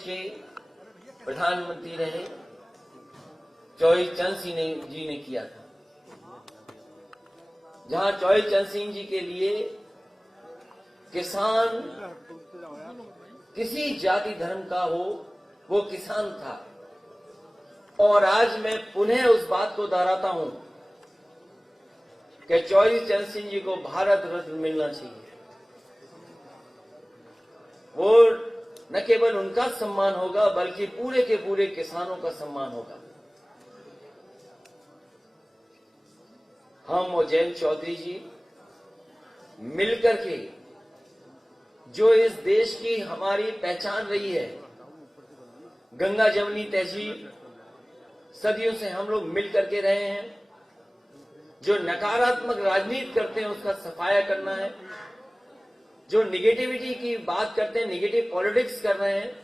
के प्रधानमंत्री रहे चौधरी चरण सिंह जी ने किया था, जहां चौधरी चरण सिंह जी के लिए किसान किसी जाति धर्म का हो, वो किसान था। और आज मैं पुनः उस बात को दोहराता हूं कि चौधरी चरण सिंह जी को भारत रत्न मिलना चाहिए। वो न केवल उनका सम्मान होगा बल्कि पूरे के पूरे किसानों का सम्मान होगा। हम और जयंत चौधरी जी मिलकर के जो इस देश की हमारी पहचान रही है, गंगा जमुनी तहजीब, सदियों से हम लोग मिलकर के रहे हैं। जो नकारात्मक राजनीति करते हैं उसका सफाया करना है, जो निगेटिविटी की बात करते हैं, निगेटिव पॉलिटिक्स कर रहे हैं,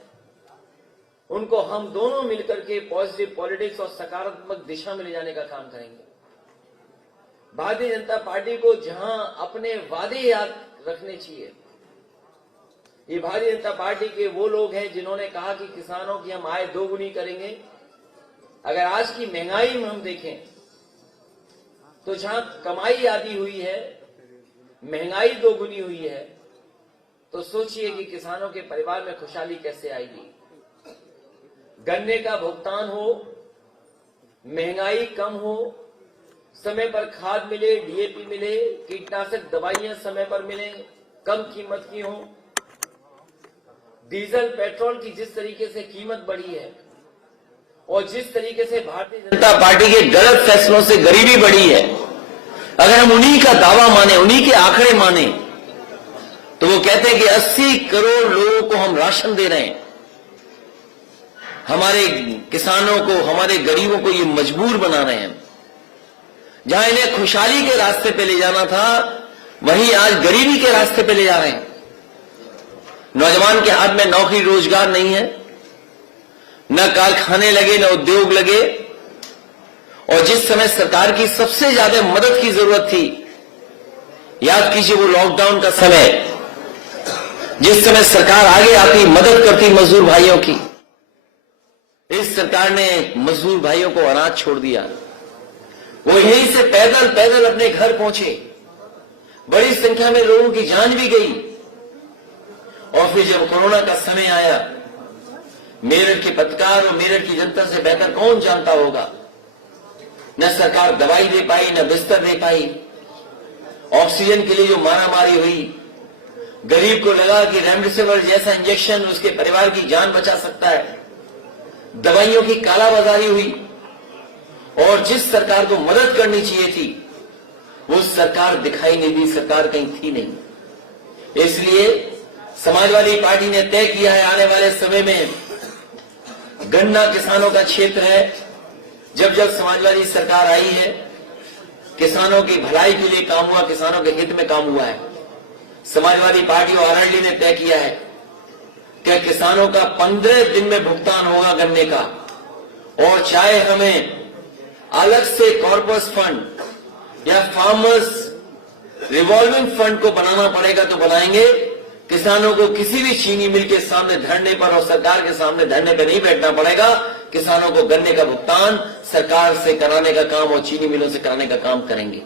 उनको हम दोनों मिलकर के पॉजिटिव पॉलिटिक्स और सकारात्मक दिशा में ले जाने का काम करेंगे। भारतीय जनता पार्टी को जहां अपने वादे याद रखने चाहिए, ये भारतीय जनता पार्टी के वो लोग हैं जिन्होंने कहा कि किसानों की हम आय दोगुनी करेंगे। अगर आज की महंगाई में हम देखें तो जहां कमाई आधी हुई है, महंगाई दोगुनी हुई है, तो सोचिए कि किसानों के परिवार में खुशहाली कैसे आएगी। गन्ने का भुगतान हो, महंगाई कम हो, समय पर खाद मिले, डीएपी मिले, कीटनाशक दवाइयां समय पर मिले, कम कीमत की हो। डीजल पेट्रोल की जिस तरीके से कीमत बढ़ी है और जिस तरीके से भारतीय जनता पार्टी के गलत फैसलों से गरीबी बढ़ी है, अगर हम उन्हीं का दावा माने, उन्हीं के आंकड़े माने, तो वो कहते हैं कि 80 करोड़ लोगों को हम राशन दे रहे हैं। हमारे किसानों को, हमारे गरीबों को ये मजबूर बना रहे हैं। जहां इन्हें खुशहाली के रास्ते पे ले जाना था, वहीं आज गरीबी के रास्ते पे ले जा रहे हैं। नौजवान के हाथ में नौकरी रोजगार नहीं है, न कारखाने लगे, न उद्योग लगे। और जिस समय सरकार की सबसे ज्यादा मदद की जरूरत थी, याद कीजिए वो लॉकडाउन का समय, जिस समय सरकार आगे आती, मदद करती मजदूर भाइयों की, इस सरकार ने मजदूर भाइयों को अनाज छोड़ दिया। वो यहीं से पैदल पैदल अपने घर पहुंचे, बड़ी संख्या में लोगों की जान भी गई। और फिर जब कोरोना का समय आया, मेरठ के पत्रकार और मेरठ की जनता से बेहतर कौन जानता होगा, न सरकार दवाई दे पाई, न बिस्तर दे पाई। ऑक्सीजन के लिए जो मारामारी हुई, गरीब को लगा कि रेमडेसिविर जैसा इंजेक्शन उसके परिवार की जान बचा सकता है, दवाइयों की कालाबाजारी हुई। और जिस सरकार को मदद करनी चाहिए थी, वो सरकार दिखाई नहीं दी, सरकार कहीं थी नहीं। इसलिए समाजवादी पार्टी ने तय किया है, आने वाले समय में गन्ना किसानों का क्षेत्र है। जब जब समाजवादी सरकार आई है, किसानों की भलाई के लिए काम हुआ, किसानों के हित में काम हुआ है। समाजवादी पार्टी और आरएलडी ने तय किया है कि किसानों का 15 दिन में भुगतान होगा गन्ने का। और चाहे हमें अलग से कॉर्पस फंड या फार्मर्स रिवॉल्विंग फंड को बनाना पड़ेगा तो बनाएंगे। किसानों को किसी भी चीनी मिल के सामने धरने पर और सरकार के सामने धरने पर नहीं बैठना पड़ेगा। किसानों को गन्ने का भुगतान सरकार से कराने का काम और चीनी मिलों से कराने का काम करेंगे।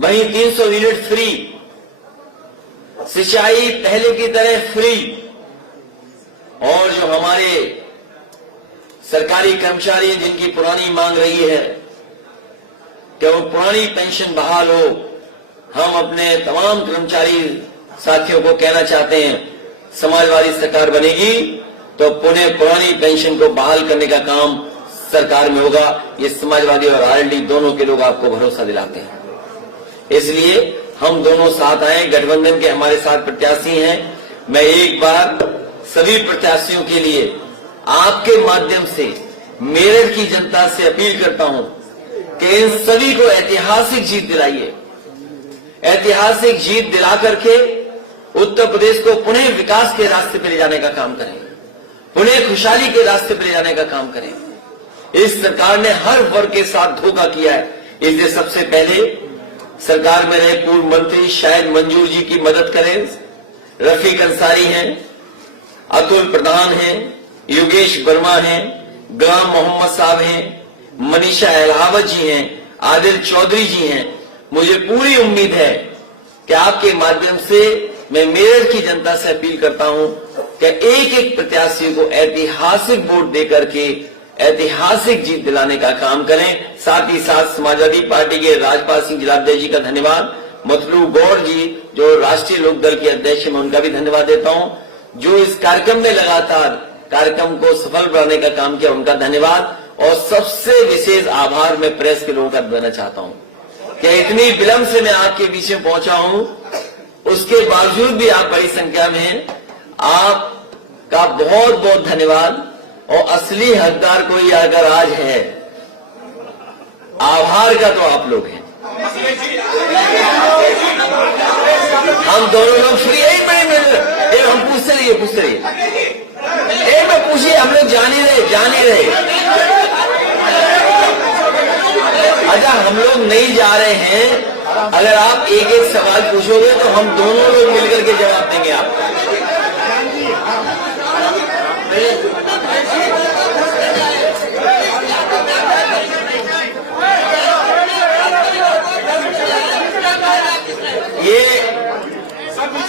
वहीं 300 यूनिट फ्री, सिंचाई पहले की तरह फ्री। और जो हमारे सरकारी कर्मचारी जिनकी पुरानी मांग रही है कि वो पुरानी पेंशन बहाल हो, हम अपने तमाम कर्मचारी साथियों को कहना चाहते हैं, समाजवादी सरकार बनेगी तो पुनः पुरानी पेंशन को बहाल करने का काम सरकार में होगा। ये समाजवादी और आरएलडी दोनों के लोग आपको भरोसा दिलाते हैं। इसलिए हम दोनों साथ आए, गठबंधन के हमारे साथ प्रत्याशी हैं। मैं एक बार सभी प्रत्याशियों के लिए आपके माध्यम से मेरठ की जनता से अपील करता हूं कि इन सभी को ऐतिहासिक जीत दिलाइए। ऐतिहासिक जीत दिला करके उत्तर प्रदेश को पुनः विकास के रास्ते पर ले जाने का काम करें, पुनः खुशहाली के रास्ते पर ले जाने का काम करें। इस सरकार ने हर वर्ग के साथ धोखा किया है। इसलिए सबसे पहले सरकार में रहे पूर्व मंत्री शायद मंजूर जी की मदद करें, रफीक अंसारी हैं, अतुल प्रधान हैं, योगेश वर्मा हैं, गुलाम मोहम्मद साहब हैं, मनीषा अहलावत जी हैं, आदिल चौधरी जी हैं। मुझे पूरी उम्मीद है कि आपके माध्यम से मैं मेरठ की जनता से अपील करता हूं कि एक एक प्रत्याशी को ऐतिहासिक वोट देकर के ऐतिहासिक जीत दिलाने का काम करें। साथ ही साथ समाजवादी पार्टी के राजपाल सिंह जिलाध्यक्ष जी का धन्यवाद, मतलू गौड़ जी जो राष्ट्रीय लोकदल के अध्यक्ष हैं, मैं उनका भी धन्यवाद देता हूं। जो इस कार्यक्रम में लगातार कार्यक्रम को सफल बनाने का काम किया, उनका धन्यवाद। और सबसे विशेष आभार मैं प्रेस के लोगों का देना चाहता हूं कि इतनी विलंब से मैं आपके बीच में पहुंचा हूं, उसके बावजूद भी आप बड़ी संख्या में हैं। आपका बहुत बहुत धन्यवाद। और असली हकदार कोई अगर आज है आभार का तो आप लोग हैं। हम दोनों लोग फ्री है। हम पूछते रहिए एक में पूछिए, हम लोग जान ही रहे। अच्छा, हम लोग नहीं जा रहे हैं। अगर आप एक एक सवाल पूछोगे तो हम दोनों लोग मिलकर के जवाब देंगे आपको।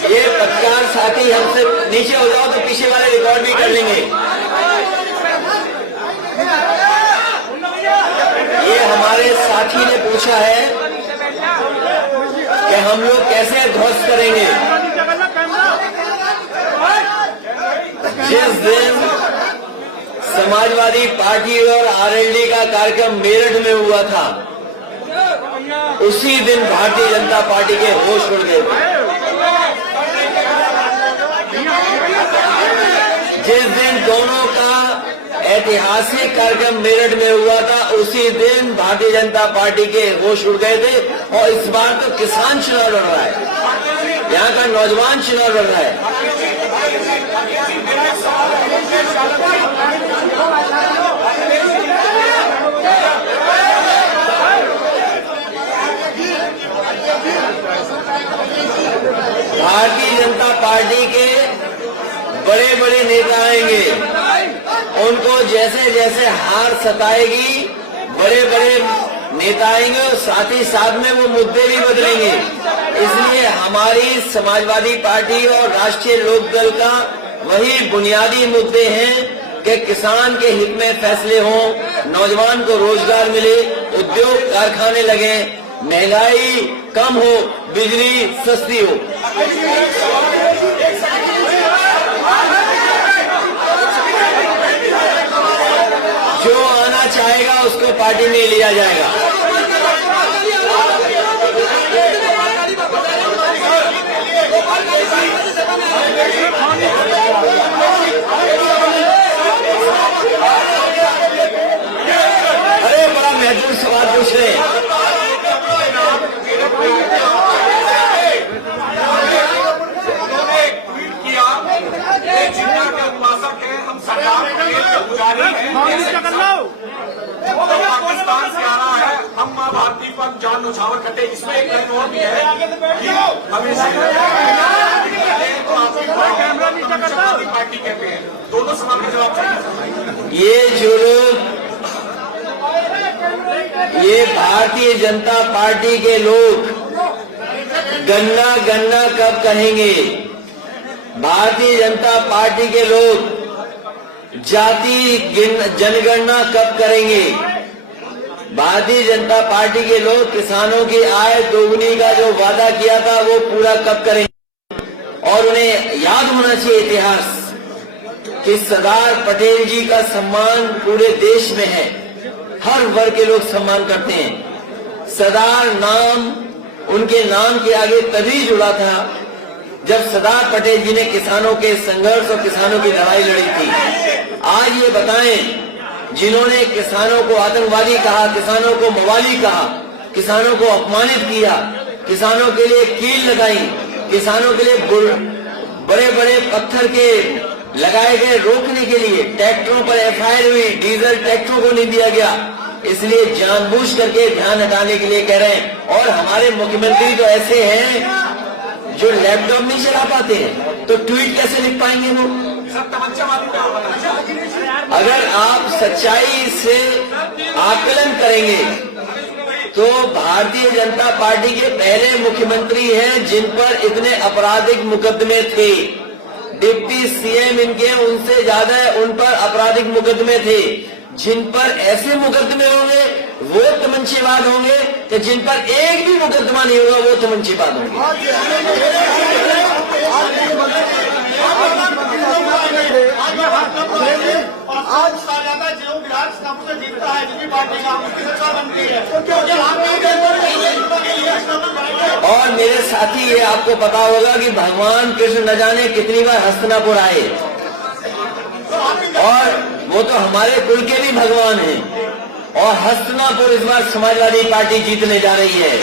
ये पत्रकार साथी हमसे नीचे हो जाओ तो पीछे वाले रिकॉर्ड भी कर लेंगे। ये हमारे साथी ने पूछा है कि हम लोग कैसे ध्वस्त करेंगे। जिस दिन समाजवादी पार्टी और आरएलडी का कार्यक्रम मेरठ में हुआ था, उसी दिन भारतीय जनता पार्टी के होश उड़ गए थे। जिस दिन दोनों का ऐतिहासिक कार्यक्रम मेरठ में हुआ था, उसी दिन भारतीय जनता पार्टी के होश उड़ गए थे। और इस बार तो किसान चुनाव लड़ रहा है, यहाँ का नौजवान चुनाव लड़ रहा है। भारतीय जनता पार्टी के बड़े बड़े नेता आएंगे, उनको जैसे जैसे हार सताएगी, बड़े बड़े नेता आएंगे और साथ ही साथ में वो मुद्दे भी बदलेंगे। इसलिए हमारी समाजवादी पार्टी और राष्ट्रीय लोकदल का वही बुनियादी मुद्दे हैं कि किसान के हित में फैसले हों, नौजवान को रोजगार मिले, उद्योग कारखाने लगे, महंगाई कम हो, बिजली सस्ती हो। जो आना चाहेगा उसको पार्टी में लिया जाएगा। अरे बड़ा महत्वपूर्ण सवाल पूछ रहे हैं। पाकिस्तान से आ रहा है, हम मां भारती पर जान न्यौछावर करते। इसमें एक लाइन और भी है कि हमेशा पार्टी कहते हैं। दोनों सवाल का जवाब चाहिए। ये जो लोग, ये भारतीय जनता पार्टी के लोग गन्ना गन्ना कब कहेंगे? भारतीय जनता पार्टी के लोग जाति जनगणना कब करेंगे? भारतीय जनता पार्टी के लोग किसानों की आय दोगुनी का जो वादा किया था वो पूरा कब करेंगे? और उन्हें याद होना चाहिए इतिहास कि सरदार पटेल जी का सम्मान पूरे देश में है, हर वर्ग के लोग सम्मान करते हैं। सरदार नाम उनके नाम के आगे तभी जुड़ा था जब सरदार पटेल जी ने किसानों के संघर्ष और किसानों की लड़ाई लड़ी थी। आज ये बताएं, जिन्होंने किसानों को आतंकवादी कहा, किसानों को मवाली कहा, किसानों को अपमानित किया, किसानों के लिए कील लगाई, किसानों के लिए बड़े बड़े पत्थर के लगाए गए रोकने के लिए ट्रैक्टरों पर एफआईआर हुई, डीजल ट्रैक्टरों को नहीं दिया गया, इसलिए जानबूझ करके ध्यान हटाने के लिए कह रहे हैं। और हमारे मुख्यमंत्री तो ऐसे हैं जो लैपटॉप नहीं चला पाते हैं, तो ट्वीट कैसे लिख पाएंगे वो? सब तमंचावादी पे होगा। अगर आप सच्चाई से आकलन करेंगे तो भारतीय जनता पार्टी के पहले मुख्यमंत्री हैं जिन पर इतने आपराधिक मुकदमे थे। डिप्टी सीएम इनके उनसे ज्यादा उन पर आपराधिक मुकदमे थे। जिन पर ऐसे मुकदमे होंगे वो तमंचेबाज होंगे, तो जिन पर एक भी मुकदमा नहीं होगा वो तमंचेबाज होंगे। आज सालाना जो विराट से जीतता है जिसकी पार्टी का उसकी सरकार बनती है, और मेरे साथी ये आपको पता होगा कि भगवान कृष्ण न जाने कितनी बार हस्तिनापुर आए, और वो तो हमारे कुल के भी भगवान हैं। और हस्तिनापुर इस बार समाजवादी पार्टी जीतने जा रही है,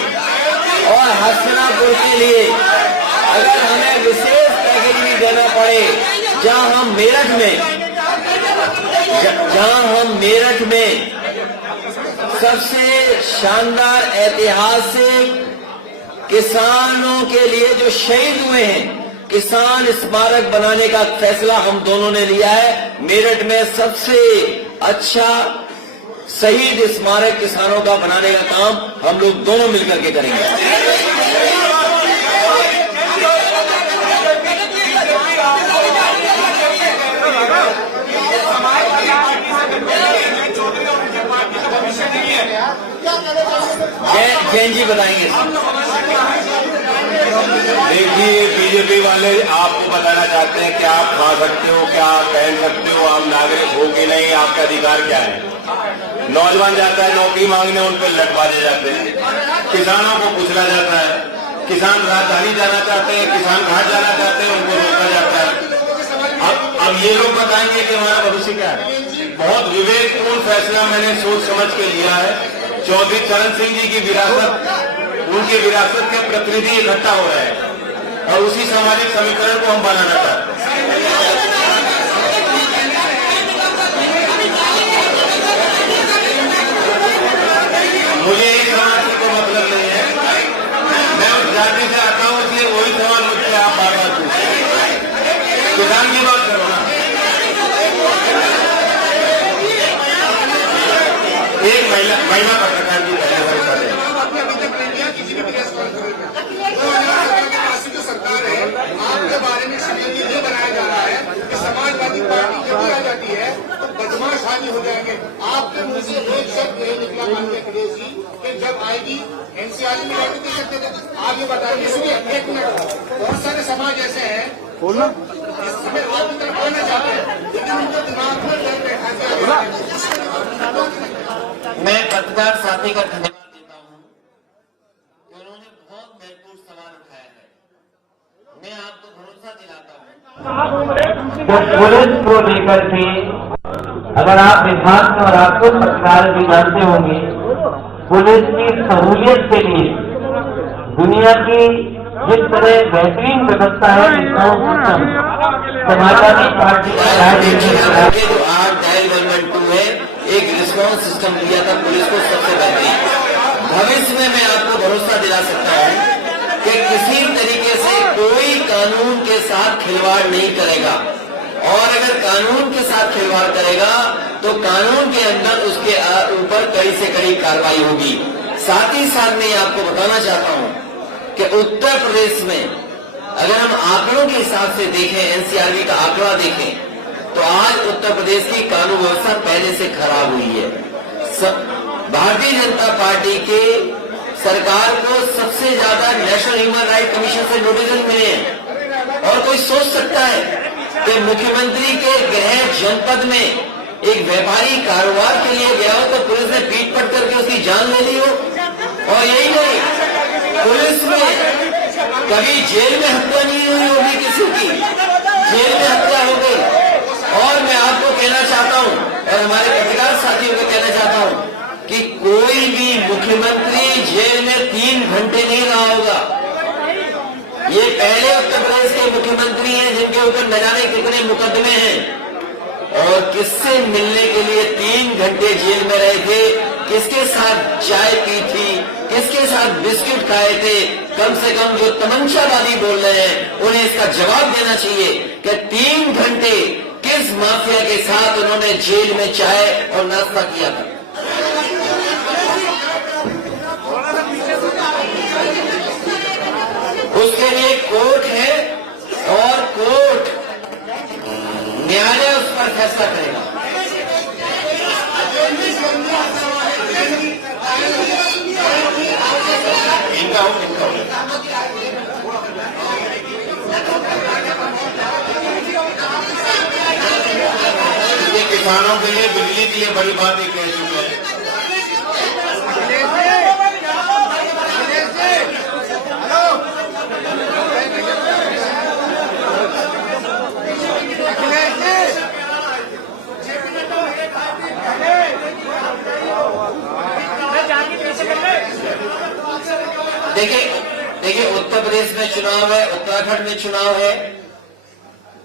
और हस्तिनापुर के लिए अगर हमें विशेष पैकेज भी देना पड़े, जहां हम मेरठ में सबसे शानदार ऐतिहासिक किसानों के लिए जो शहीद हुए हैं, किसान स्मारक बनाने का फैसला हम दोनों ने लिया है। मेरठ में सबसे अच्छा शहीद स्मारक किसानों का बनाने का काम हम लोग दोनों मिलकर के करेंगे। जैन जी बताएंगे। देखिए, बीजेपी वाले आपको बताना चाहते हैं कि आप खा सकते हो, क्या आप पहन सकते हो, आप नागरिक हो कि नहीं, आपका अधिकार क्या है। नौजवान जाता है नौकरी मांगने, उन पर लटवाजे जाते हैं, किसानों को कुचला जाता है, किसान राजधानी जाना चाहते हैं, किसान घाट जाना चाहते हैं, उनको रोका जाता है। अब ये लोग बताएंगे कि हमारा भविष्य क्या है। बहुत विवेकपूर्ण फैसला मैंने सोच समझ के लिया है। चौधरी चरण सिंह जी की विरासत, उनकी विरासत के प्रतिनिधि इकट्ठा हो रहे हैं, और उसी सामाजिक समीकरण को हम बनाना चाहते हैं। मुझे इस समाज से कोई मतलब नहीं है, मैं उस जाति से आता हूं, इसलिए वही सवाल मुझसे आप बार बार पूछते। किसान की बात करो ना। एक महिला पत्रकार की सरकार है, आपके बारे में षड्यंत्र ये बनाया जा रहा है कि समाजवादी पार्टी जब आ जाती है तो बदमाश हावी हो जाएंगे। आपके मुंह से एक शब्द नहीं निकला माननीय अखिलेश जी कि जब आएगी एनसीआर में आगे दे सकते थे। आप ये बताइए, सुनिए एक मिनट, बहुत सारे समाज ऐसे हैं बोलना इस समय आपकी तरफ आना चाहते हैं, लेकिन उनके दिमाग में डर बैठा है। मैं पत्रकार साथी का धन्यवाद देता हूं कि उन्होंने बहुत महत्वपूर्ण सवाल उठाया है। मैं आपको भरोसा दिलाता हूं तो पुलिस को लेकर के अगर आप विभाग में और आपको पत्रकार भी जानते होंगे, पुलिस की सहूलियत के लिए दुनिया की जिस तरह बेहतरीन व्यवस्था है, समाजवादी पार्टी जो आज डायल 112 है, एक रिस्पॉन्स सिस्टम दिया था पुलिस को सबसे बेहतरीन। भविष्य में मैं आपको भरोसा दिला सकता हूं कि किसी तरीके से कोई कानून के साथ खिलवाड़ नहीं करेगा, और अगर कानून के साथ खिलवाड़ करेगा तो कानून के अंदर उसके ऊपर कड़ी से कड़ी कार्रवाई होगी। साथ ही साथ मैं आपको बताना चाहता हूं कि उत्तर प्रदेश में अगर हम आंकड़ों के हिसाब से देखें, एनसीआरबी का आंकड़ा देखें, तो आज उत्तर प्रदेश की कानून व्यवस्था पहले से खराब हुई है। भारतीय जनता पार्टी के सरकार को सबसे ज्यादा नेशनल ह्यूमन राइट कमीशन से नोटिस मिले हैं, और कोई सोच सकता है कि मुख्यमंत्री के गृह जनपद में एक व्यापारी कारोबार के लिए गया हो तो पुलिस ने पीट पट करके उसकी जान ले ली हो। और यही नहीं, पुलिस में कभी जेल में हत्या नहीं हुई होगी, किसी की जेल में हत्या हो गई। और मैं आपको कहना चाहता हूं, और हमारे पत्रकार साथियों को कहना चाहता हूं कि कोई भी मुख्यमंत्री जेल में 3 घंटे नहीं रहा होगा। ये पहले उत्तर प्रदेश के मुख्यमंत्री हैं जिनके ऊपर न जाने कितने मुकदमे हैं, और किससे मिलने के लिए 3 घंटे जेल में रहे थे किसके साथ चाय पी थी, किसके साथ बिस्किट खाए थे। कम से कम जो तमंचावादी बोल रहे हैं उन्हें इसका जवाब देना चाहिए कि 3 घंटे किस माफिया के साथ उन्होंने जेल में चाय और नाश्ता किया था। उसके लिए कोर्ट है और कोर्ट न्यायालय उस पर फैसला करेगा। ये किसानों के लिए बिजली के लिए बड़ी बात ही कह चुके हैं। देखिए उत्तर प्रदेश में चुनाव है, उत्तराखंड में चुनाव है।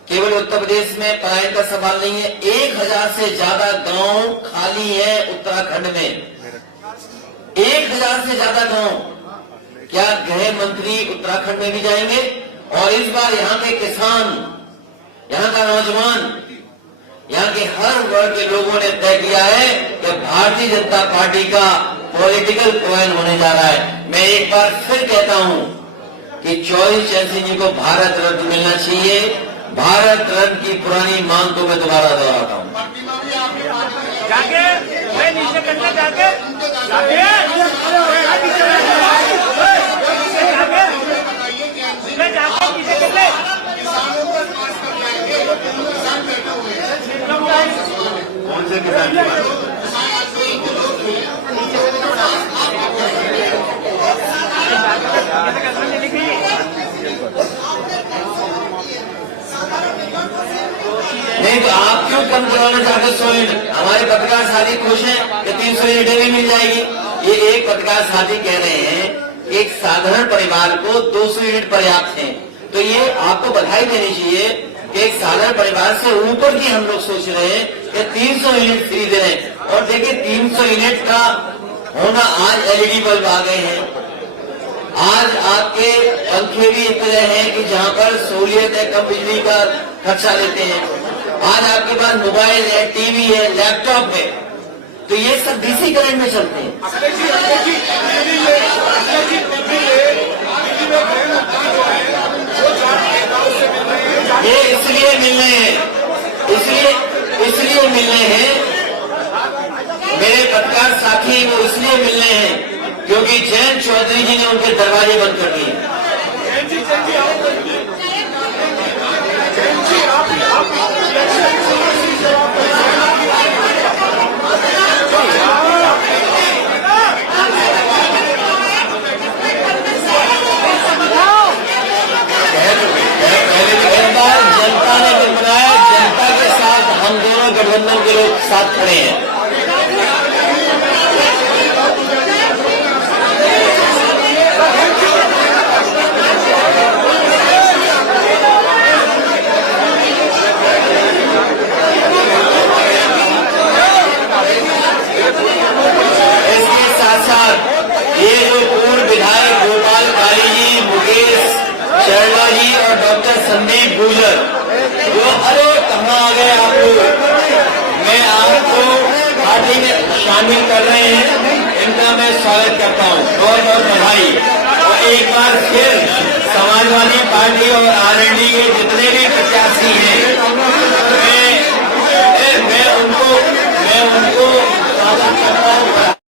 केवल उत्तर प्रदेश में पलायन का सवाल नहीं है। 1000 से ज्यादा गांव खाली है उत्तराखंड में, 1000 से ज्यादा गांव। क्या गृह मंत्री उत्तराखंड में भी जाएंगे? और इस बार यहाँ के किसान, यहाँ का नौजवान, यहाँ के हर वर्ग के लोगों ने तय किया है कि भारतीय जनता पार्टी का पॉलिटिकल पॉइंट होने जा रहा है। मैं एक बार फिर कहता हूं कि चौधरी चरण सिंह जी को भारत रत्न मिलना चाहिए। भारत रत्न की पुरानी मांग को मैं दोबारा दोहराता हूं। जाके नीचे करना, जाके कौन से किसान की बात? नहीं तो आप क्यों कम करवाना चाहते 100 यूनिट? हमारे पत्रकार साथी खुश हैं कि 300 यूनिटें भी मिल जाएगी। ये एक पत्रकार साथी कह रहे हैं एक साधारण परिवार को 200 यूनिट पर्याप्त है। तो ये आपको बधाई देनी चाहिए कि एक साधारण परिवार से ऊपर की हम लोग सोच रहे हैं कि 300 यूनिट फ्री दे रहे हैं। और देखिए 300 यूनिट का होना, आज एलईडी बल्ब आ गए हैं, आज आपके पंखे भी इतने हैं कि जहां पर सहूलियत है, कम बिजली का खर्चा लेते हैं। आज आपके पास मोबाइल है, टीवी है, लैपटॉप है, तो ये सब डीसी करंट में चलते हैं। ये इसलिए मिलने हैं, इसलिए मिलने हैं मेरे पत्रकार साथी, वो इसलिए मिलने हैं क्योंकि जयंत चौधरी जी ने उनके दरवाजे बंद कर दिए। जनता ने दिन बनाया, जनता के साथ हम दोनों गठबंधन के लोग साथ खड़े हैं। इसके साथ साथ ये जो पूर्व विधायक गोपाल काली जी, मुकेश शर्मा जी और डॉक्टर संदीप गुर्जर, जो अरे कहाँ आ गए आप लोग, मैं आपको पार्टी में शामिल कर रहे हैं, इनका मैं स्वागत करता हूँ, बहुत बहुत बधाई। और एक बार फिर समाजवादी पार्टी और आरएलडी के जितने भी प्रत्याशी हैं